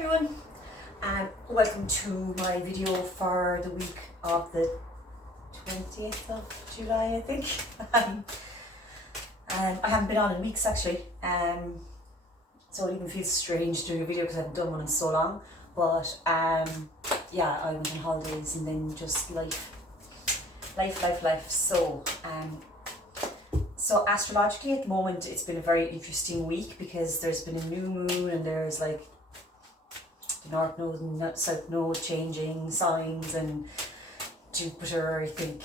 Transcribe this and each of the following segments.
everyone, welcome to my video for the week of the 20th of July, I think. I haven't been on in weeks actually, so it even feels strange doing a video because I haven't done one in so long. But yeah, I went on holidays and then just life. So astrologically at the moment it's been a very interesting week because there's been a new moon and there's like the North Node and South Node changing signs, and Jupiter, I think,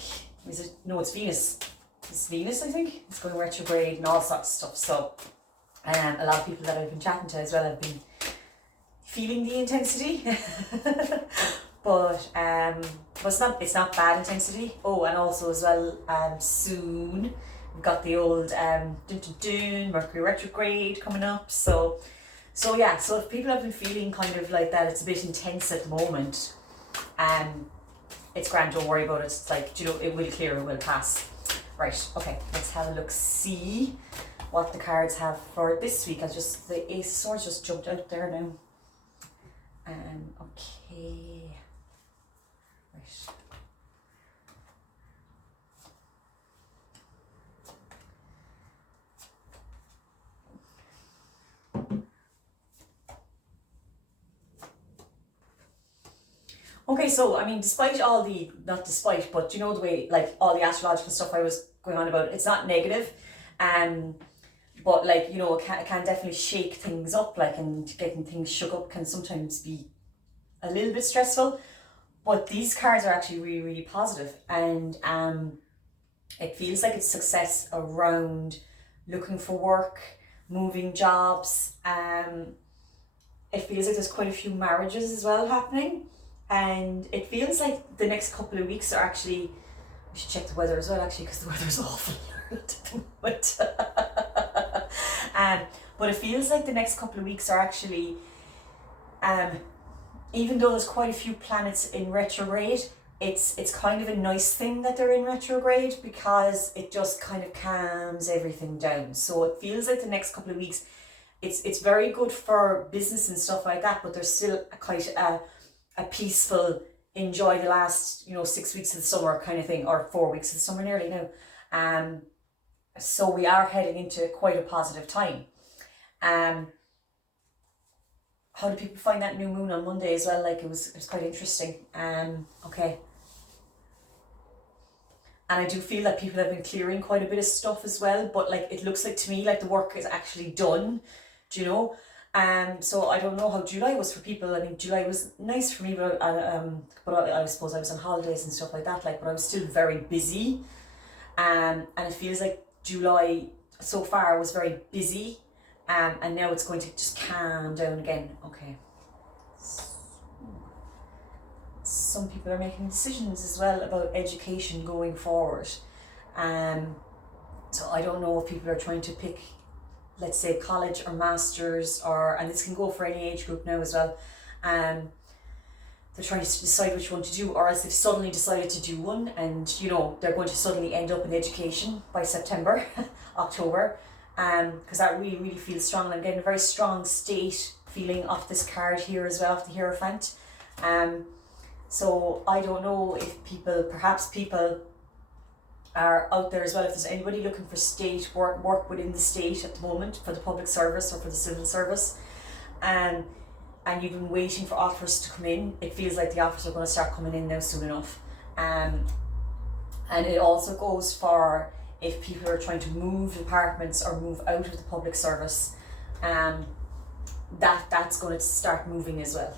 it's Venus. It's Venus, I think. It's going retrograde and all sorts of stuff. So a lot of people that I've been chatting to as well have been feeling the intensity. But it's not bad intensity. Oh, and also as well, soon we've got the old Mercury retrograde coming up. So yeah, so if people have been feeling kind of like that, it's a bit intense at the moment, it's grand, don't worry about it. It's like, it will clear, it will pass. Right, okay, let's have a look, see what the cards have for this week. The Ace of Swords just jumped out there now. Okay. Right. Okay, so I mean, despite all the, not despite, but the way, like, all the astrological stuff I was going on about, it's not negative, but like, it can definitely shake things up, like, and getting things shook up can sometimes be a little bit stressful, but these cards are actually really, really positive, and it feels like it's success around looking for work, moving jobs, it feels like there's quite a few marriages as well happening. And it feels like the next couple of weeks are actually, we should check the weather as well actually, because the weather's awful at the moment. But it feels like the next couple of weeks are actually, even though there's quite a few planets in retrograde, it's kind of a nice thing that they're in retrograde because it just kind of calms everything down. So it feels like the next couple of weeks, it's very good for business and stuff like that, but there's still quite a peaceful, enjoy the last 6 weeks of the summer kind of thing, or 4 weeks of the summer nearly now. So we are heading into quite a positive time. How do people find that new moon on Monday as well? Like, it was quite interesting. Okay. And I do feel that people have been clearing quite a bit of stuff as well, but like, it looks like to me like the work is actually done, so I don't know how July was for people. I mean, July was nice for me, but I suppose I was on holidays and stuff like that. Like, but I was still very busy, and it feels like July so far was very busy, and now it's going to just calm down again. Okay. Some people are making decisions as well about education going forward. So I don't know if people are trying to pick, let's say, college or masters, and this can go for any age group now as well. They're trying to decide which one to do, or else they've suddenly decided to do one, and they're going to suddenly end up in education by September, October, because that really, really feels strong. I'm getting a very strong state feeling off this card here as well, off the Hierophant. So I don't know if perhaps people are out there as well. If there's anybody looking for state work within the state at the moment, for the public service or for the civil service, and you've been waiting for offers to come in, it feels like the offers are going to start coming in now soon enough. And it also goes for if people are trying to move departments or move out of the public service, that's going to start moving as well.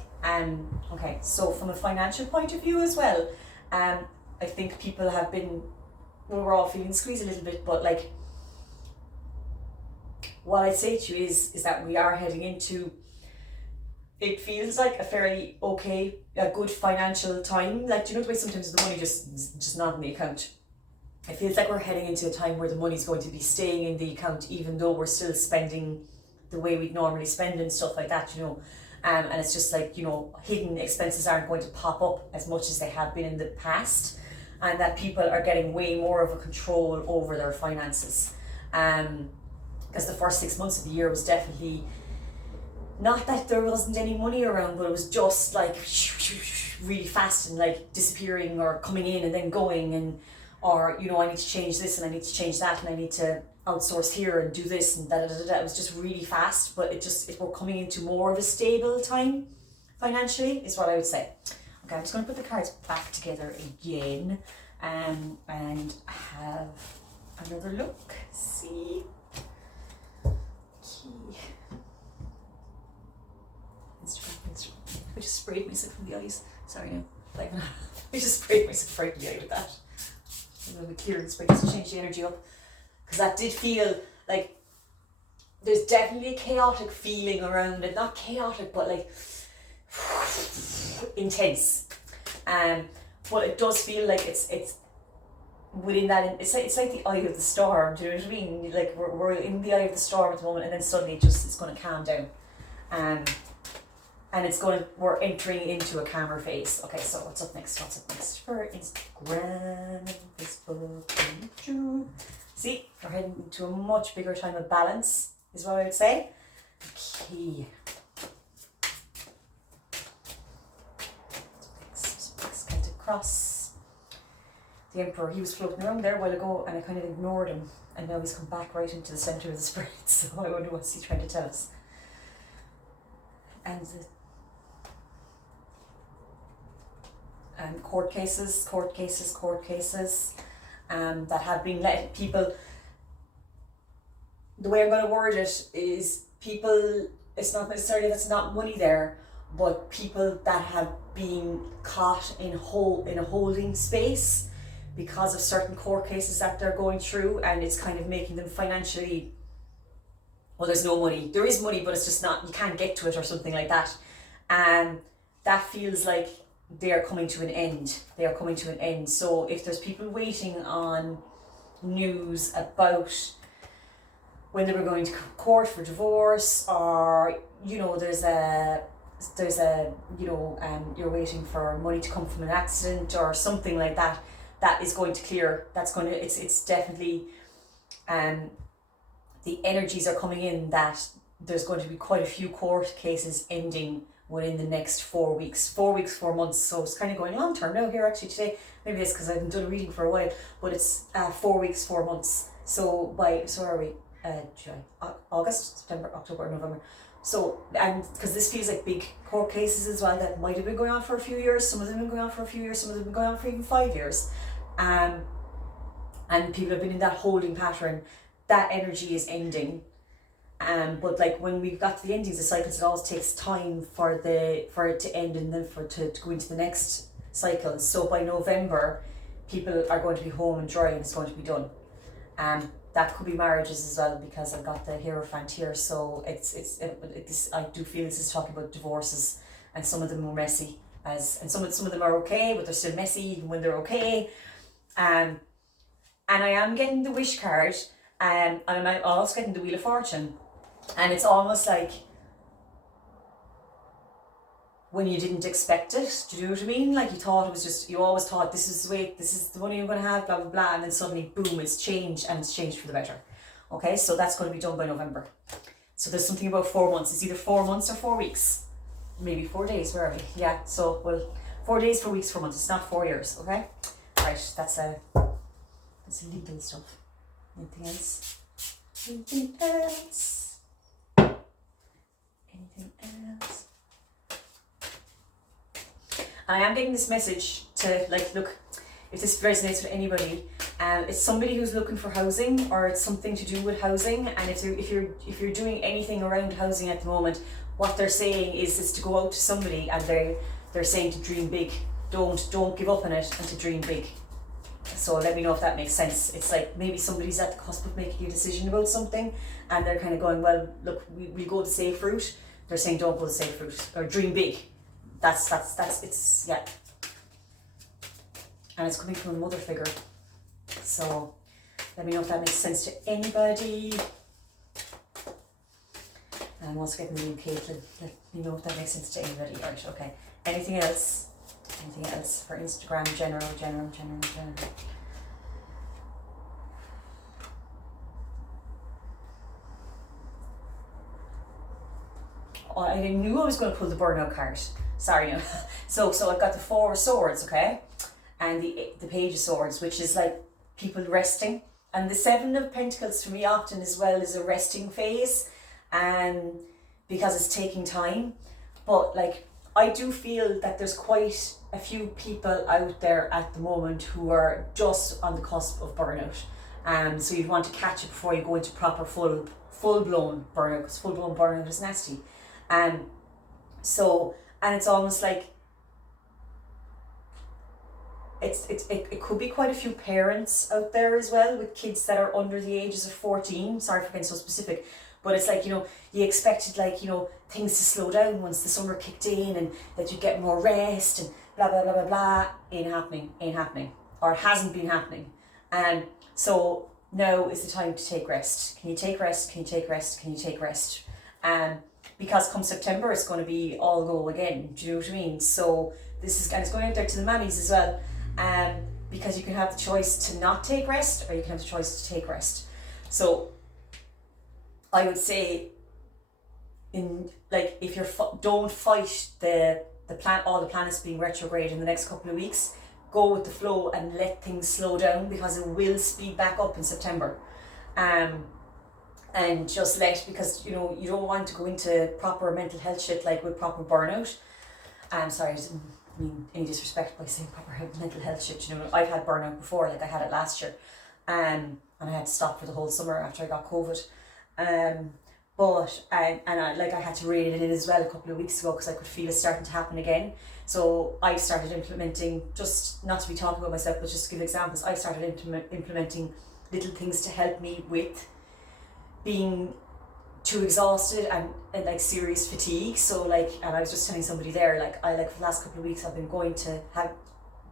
Okay, so from a financial point of view as well, I think people have been, we're all feeling squeezed a little bit, but like, what I'd say to you is that we are heading into, it feels like a fairly a good financial time. Like, the way sometimes the money just not in the account? It feels like we're heading into a time where the money's going to be staying in the account, even though we're still spending the way we'd normally spend and stuff like that, and it's just like, hidden expenses aren't going to pop up as much as they have been in the past, and that people are getting way more of a control over their finances. Because the first 6 months of the year was definitely not that there wasn't any money around, but it was just like really fast and like disappearing or coming in and then going, and or you know, I need to change this and I need to change that and I need to outsource here and do this and da da da da. It was just really fast, but we're coming into more of a stable time financially, is what I would say. Okay, I'm just going to put the cards back together again, and have another look. See. Key. Instagram. I just sprayed myself in the eyes. Sorry, no. Like, I just sprayed myself right in the eye with that. A little bit clearing spray just to change the energy up. Because that did feel like there's definitely a chaotic feeling around it. Not chaotic, but like intense. But it does feel like it's within that. It's like the eye of the storm. Do you know what I mean? Like we're in the eye of the storm at the moment, and then suddenly it's going to calm down. And we're entering into a calmer phase. Okay, so what's up next? For Instagram, Facebook, and YouTube? See, we're heading into a much bigger time of balance, is what I would say. Okay. Next Celtic cross. The Emperor, he was floating around there a while ago and I kind of ignored him. And now he's come back right into the centre of the spread. So I wonder what's he trying to tell us. And court cases that have been let people. The way I'm going to word it is people. It's not necessarily that's not money there, but people that have been caught in a holding space because of certain court cases that they're going through, and it's kind of making them financially. Well, there's no money. There is money, but it's just not. You can't get to it or something like that, and that feels like they are coming to an end. So if there's people waiting on news about when they were going to court for divorce, or you know, there's a you're waiting for money to come from an accident or something like that, that is going to clear. It's definitely the energies are coming in that there's going to be quite a few court cases ending within the next 4 weeks, 4 months. So it's kind of going long term now here actually today. Maybe it's because I haven't done a reading for a while, but it's 4 weeks, 4 months. So so are we July, August, September, October, November. So, and because this feels like big court cases as well that might have been going on for a few years. Some of them have been going on for a few years, some of them have been going on for even 5 years. And people have been in that holding pattern. That energy is ending. But like when we've got to the endings of cycles, it always takes time for it to end and then for it to go into the next cycle. So by November, people are going to be home and dry and it's going to be done. That could be marriages as well, because I've got the Hierophant here. So it's I do feel this is talking about divorces, and some of them are messy, and some of them are okay, but they're still messy even when they're okay. And I am getting the Wish card, and I'm also getting the Wheel of Fortune. And it's almost like when you didn't expect it. Do you know what I mean? Like you always thought this is the money you're going to have, blah, blah, blah. And then suddenly, boom, it's changed, and it's changed for the better. Okay, so that's going to be done by November. So there's something about 4 months. It's either 4 months or 4 weeks. Maybe 4 days, where are we? Yeah, so, 4 days, 4 weeks, 4 months. It's not 4 years, okay? Right, that's legal stuff. Anything else? Anything else? I am getting this message to look, if this resonates with anybody, it's somebody who's looking for housing, or it's something to do with housing. And if you're doing anything around housing at the moment, what they're saying is to go out to somebody, and they're saying to dream big. Don't give up on it, and to dream big. So let me know if that makes sense. It's like maybe somebody's at the cusp of making a decision about something, and they're kind of going, well, look, we go the safe route. They're saying don't go the safe route, or dream big. That's it's, yeah. And it's coming from a mother figure. So let me know if that makes sense to anybody. And I'm also getting the new Caitlin. Let me know if that makes sense to anybody. Right, okay. Anything else? Anything else for Instagram? General. I knew I was going to pull the burnout card. Sorry, no. So I've got the Four of Swords, okay, and the Page of Swords, which is like people resting, and the Seven of Pentacles for me often as well is a resting phase, because it's taking time. But like I do feel that there's quite a few people out there at the moment who are just on the cusp of burnout. So you'd want to catch it before you go into proper full blown burnout, because full blown burnout is nasty. And it's almost like it could be quite a few parents out there as well with kids that are under the ages of 14. Sorry for getting so specific, but it's like, you know, you expected like, you know, things to slow down once the summer kicked in and that you get more rest and blah blah blah blah blah. Ain't happening, or it hasn't been happening. And so now is the time to take rest. Can you take rest? Can you take rest? Can you take rest? Because come September it's going to be all go again. Do you know what I mean? So this is, and it's going out there to the mammies as well. Because you can have the choice to not take rest, or you can have the choice to take rest. So I would say, in like, if you're don't fight the all the planets being retrograde in the next couple of weeks. Go with the flow and let things slow down, because it will speed back up in September. And just because, you know, you don't want to go into proper mental health shit like with proper burnout. Sorry, I didn't mean any disrespect by saying proper mental health shit. You know, I've had burnout before, like I had it last year, and I had to stop for the whole summer after I got COVID. But I had to rein it in as well a couple of weeks ago, because I could feel it starting to happen again. So I started implementing, just not to be talking about myself, but just to give examples, I started implementing little things to help me with being too exhausted and like serious fatigue. So like, and I was just telling somebody there, like for the last couple of weeks I've been going to have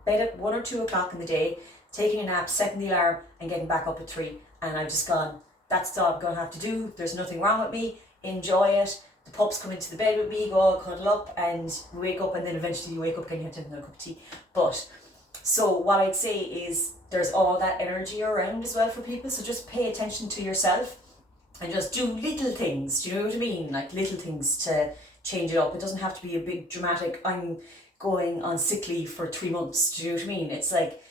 bed at 1 or 2 o'clock in the day, taking a nap, setting the alarm and getting back up at 3. And I've just gone, that's all I'm going to have to do. There's nothing wrong with me. Enjoy it. The pups come into the bed with me, go all cuddle up, and we wake up, and then eventually you wake up again, you have to have another cup of tea. But so what I'd say is there's all that energy around as well for people. So just pay attention to yourself and just do little things. Do you know what I mean? Like little things to change it up. It doesn't have to be a big dramatic, I'm going on sick leave for 3 months. Do you know what I mean? It's like,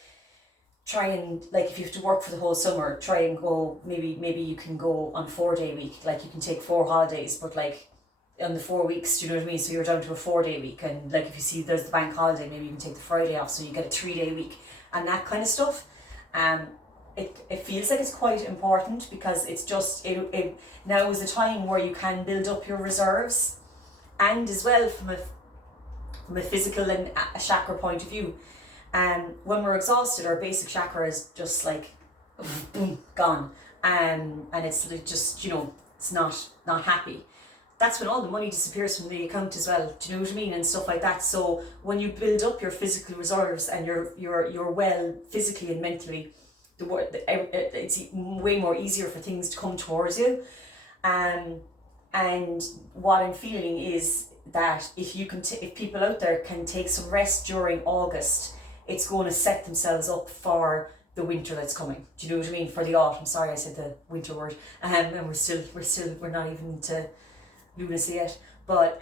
try and, like, if you have to work for the whole summer, try and go, maybe you can go on 4-day week. Like you can take 4 holidays, but like on the 4 weeks, do you know what I mean? So you're down to a 4-day week, and like if you see there's the bank holiday, maybe you can take the Friday off, so you get a 3-day week and that kind of stuff. It feels like it's quite important, because it's just it now is the time where you can build up your reserves, and as well from a physical and a chakra point of view. When we're exhausted, our basic chakra is just like boom, gone, and it's just, you know, it's not happy. That's when all the money disappears from the account as well. Do you know what I mean? And stuff like that. So when you build up your physical reserves and you're well physically and mentally, it's way more easier for things to come towards you. And what I'm feeling is that if people out there can take some rest during August, it's going to set themselves up for the winter that's coming. Do you know what I mean? For the autumn. Sorry, I said the winter word. And we're not even into lunacy yet. But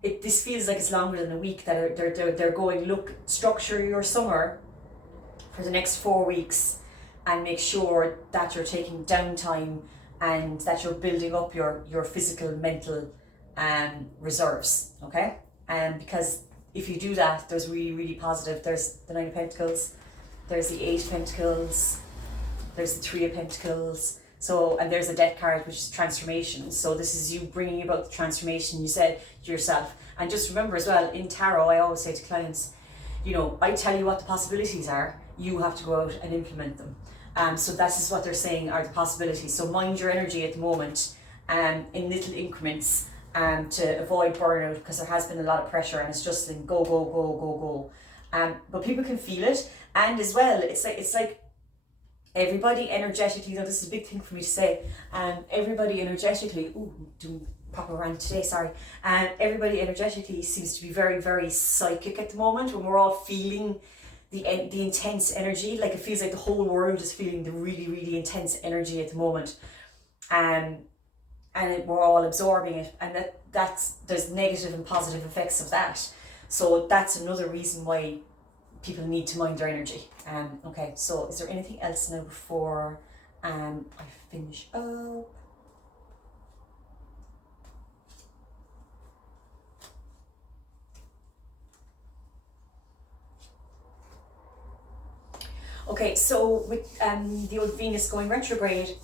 this feels like it's longer than a week that they're going, look, structure your summer for the next 4 weeks and make sure that you're taking downtime and that you're building up your physical, mental reserves, okay? Because if you do that, there's really, really positive. There's the 9 of Pentacles, there's the 8 of Pentacles, there's the 3 of Pentacles. So, and there's a Death card, which is transformation. So this is you bringing about the transformation you said to yourself. And just remember as well, in tarot, I always say to clients, you know, I tell you what the possibilities are, you have to go out and implement them. So this is what they're saying are the possibilities. So mind your energy at the moment, in little increments, to avoid burnout, because there has been a lot of pressure and it's just like go, go, go, go, go. But people can feel it. And as well, it's like everybody energetically, now this is a big thing for me to say, everybody energetically, doing proper rant today, sorry, everybody energetically seems to be very, very psychic at the moment, when we're all feeling the intense energy. Like it feels like the whole world is feeling the really, really intense energy at the moment. we're all absorbing it, and there's negative and positive effects of that. So that's another reason why people need to mind their energy. Okay, so is there anything else now before I finish up? Okay, so with the old Venus going retrograde,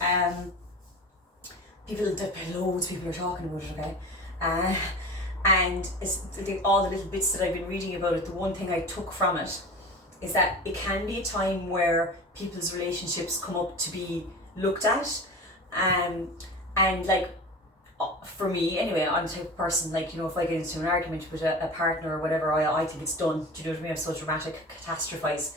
loads of people are talking about it, okay? And all the little bits that I've been reading about it, the one thing I took from it is that it can be a time where people's relationships come up to be looked at. And like, for me anyway, I'm the type of person, like, if I get into an argument with a partner or whatever, I think it's done. Do you know what I mean? I'm so dramatic, catastrophize.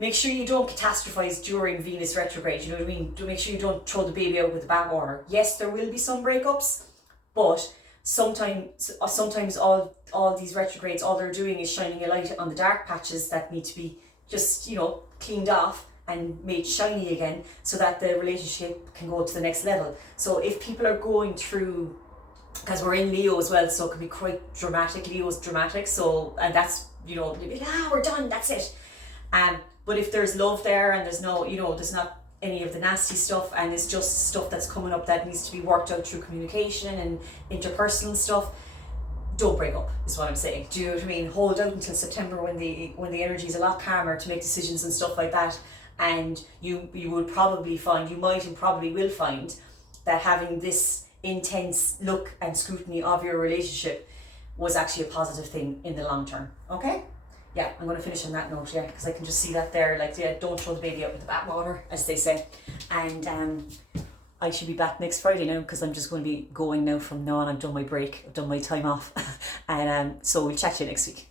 Make sure you don't catastrophize during Venus retrograde, you know what I mean? Make sure you don't throw the baby out with the bathwater. Yes, there will be some breakups, but sometimes all these retrogrades, all they're doing is shining a light on the dark patches that need to be just, cleaned off and made shiny again, so that the relationship can go to the next level. So if people are going through, because we're in Leo as well, so it can be quite dramatic. Leo's dramatic, so, and that's, we're done, that's it. But if there's love there and there's no, there's not any of the nasty stuff, and it's just stuff that's coming up that needs to be worked out through communication and interpersonal stuff, don't break up, is what I'm saying. Do you know what I mean? Hold out until September when the energy is a lot calmer to make decisions and stuff like that. And you would probably find, you might and probably will find, that having this intense look and scrutiny of your relationship was actually a positive thing in the long term. Okay? Yeah, I'm going to finish on that note, because I can just see that there, don't throw the baby out with the bathwater, as they say. And I should be back next Friday now, because I'm just going to be going now from now on. I've done my break, I've done my time off. And so we'll chat to you next week.